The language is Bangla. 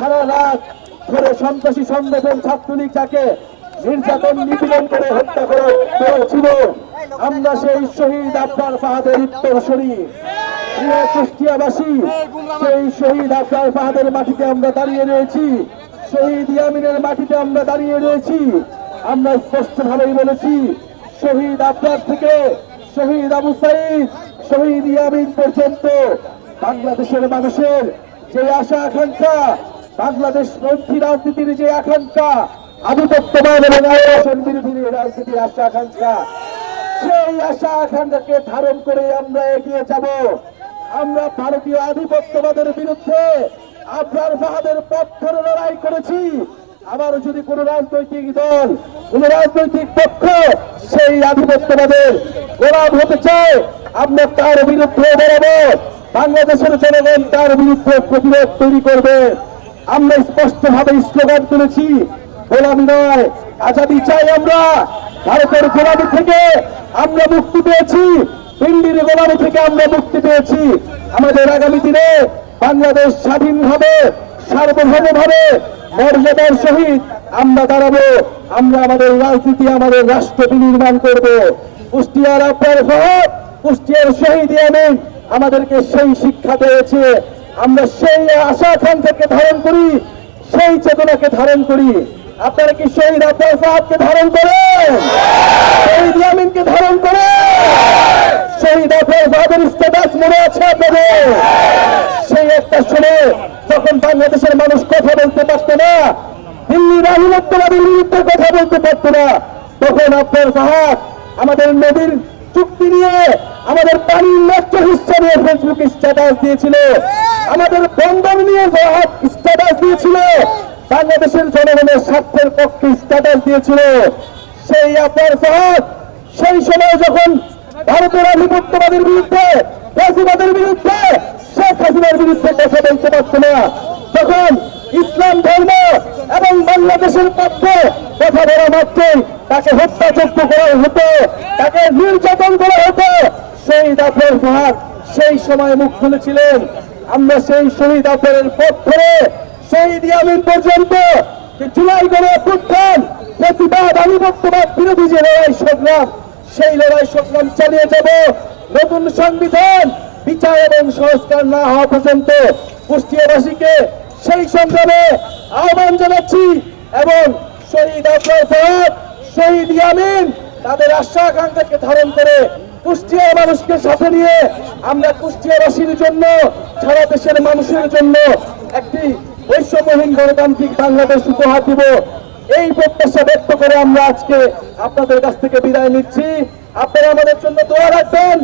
সারা রাত ধরে সন্ত্রাসী সংগঠন ছাত্রলীগ যাকে নির্যাতন নিপীড়ন করে হত্যা করেছিল, আমরা সেই শহীদ আবরার ফাহাদের উত্তরসূরি প্রিয় কুষ্টিয়াবাসী, সেই শহীদ আবরার ফাহাদের মাটিতে আমরা দাঁড়িয়ে রয়েছি, শহীদ ইয়ামিনের মাটিতে আমরা দাঁড়িয়ে রয়েছি। আমরা স্পষ্টভাবেই বলেছি, শহীদ আবরার থেকে শহীদ আবু সাইদ, শহীদ ইয়ামিন পর্যন্ত বাংলাদেশের মানুষের যে আশা আকাঙ্ক্ষা, বাংলাদেশ পন্থী রাজনীতির যে আকাঙ্ক্ষা, আধিপত্যবাদ এবং আগ্রাসন বিরোধী রাজনীতির আশা আকাঙ্ক্ষা, সেই আশা আকাঙ্ক্ষাকে ধারণ করে আমরা এগিয়ে যাব। আমরা ভারতীয় আধিপত্যবাদের বিরুদ্ধে আবরার ফাহাদের পথ ধরে লড়াই করেছি। আবার যদি কোন রাজনৈতিক দল, কোন রাজনৈতিক পক্ষ সেই আধিপত্যবাদের গোলাম হতে চায়, আমরা তার বিরুদ্ধে দাঁড়াবো। বাংলাদেশের জনগণ তার বিরুদ্ধে প্রতিরোধ তৈরি করবে। আমরা স্পষ্টভাবে স্লোগান তুলেছি, গোলামি নয় আজাদি চাই। আমরা ভারতের গোলামি থেকে আমরা মুক্তি পেয়েছি, দিল্লির গোলামি থেকে আমরা মুক্তি পেয়েছি। আমাদের আগামী দিনে বাংলাদেশ স্বাধীন হবে, সার্বভৌমভাবে মর্যাদার সহিত আমরা দাঁড়াবো। আমরা আমাদের রাজনীতি, আমাদের রাষ্ট্র বিনির্মাণ করব। কুষ্টিয়ার আবরার ফাহাদ, কুষ্টিয়ার শহীদ ইয়ামিন আমাদেরকে সেই শিক্ষা দিয়েছে। আমরা সেই আশা আকাঙ্ক্ষাকে ধারণ করি, সেই চেতনাকে ধারণ করি। আপনারা কি শহীদ আবরার ফাহাদকে ধারণ করেন? শহীদ ইয়ামিনকে ধারণ করেন? শহীদ আবরার ফাহাদের স্ট্যাটাস মনে আছে আপনাদের? সেই একটা শুনে যখন বাংলাদেশের মানুষ কথা বলতে পারত না, দিল্লির আধিপত্যবাদের বিরুদ্ধে কথা বলতে পারত না, তখন আবরার ফাহাদ আমাদের নদীর চুক্তি নিয়ে, আমাদের পানির ন্যায্য হিস্সা নিয়ে ফেসবুক স্ট্যাটাস দিয়েছিল, আমাদের বন্দর নিয়ে স্ট্যাটাস দিয়েছিল, বাংলাদেশের জনগণের স্বার্থের পক্ষে স্ট্যাটাস দিয়েছিল। সেই আবরার ফাহাদ সেই সময় যখন ভারতের আধিপত্যবাদের বিরুদ্ধে, ফ্যাসিবাদের বিরুদ্ধে, শেখ হাসিনার বিরুদ্ধে কথা বলতে পারত না, তখন ইসলাম ধর্ম এবং বাংলাদেশের পক্ষে কথা বলা মাত্রই তাকে হত্যাযজ্ঞ করা হতো, তাকে নির্যাতন করা হতো। শহীদ আবরার ফাহাদ সেই সময় মুখ খুলেছিলেন। আমরা সেই শহীদ আবরারের পথ ধরে শহীদ ইয়ামিন পর্যন্ত জুলাই গণঅভ্যুত্থান, প্রতিবাদ, আধিপত্যবাদ বিরোধী যে লড়াই সংগ্রাম, সেই লড়াই সংগ্রাম চালিয়ে যাব। নতুন সংবিধান বিচার এবং সংস্কার না হওয়া পর্যন্ত কুষ্টিয়াবাসীকে সেই সংগ্রামে আহ্বান জানাচ্ছি। এবং শহীদ আবরার ফাহাদ, শহীদ ইয়ামিন তাদের আশা আকাঙ্ক্ষাকে ধারণ করে কুষ্টিয়ার মানুষকে সাথে নিয়ে আমরা কুষ্টিয়াবাসীর জন্য, সারা দেশের মানুষের জন্য একটি বৈষম্যহীন গণতান্ত্রিক বাংলাদেশ উপহার দিব। এই প্রত্যাশা ব্যক্ত করে আমরা আজকে আপনাদের কাছ থেকে বিদায় নিচ্ছি। আপনারা আমাদের জন্য দোয়া রাখবেন।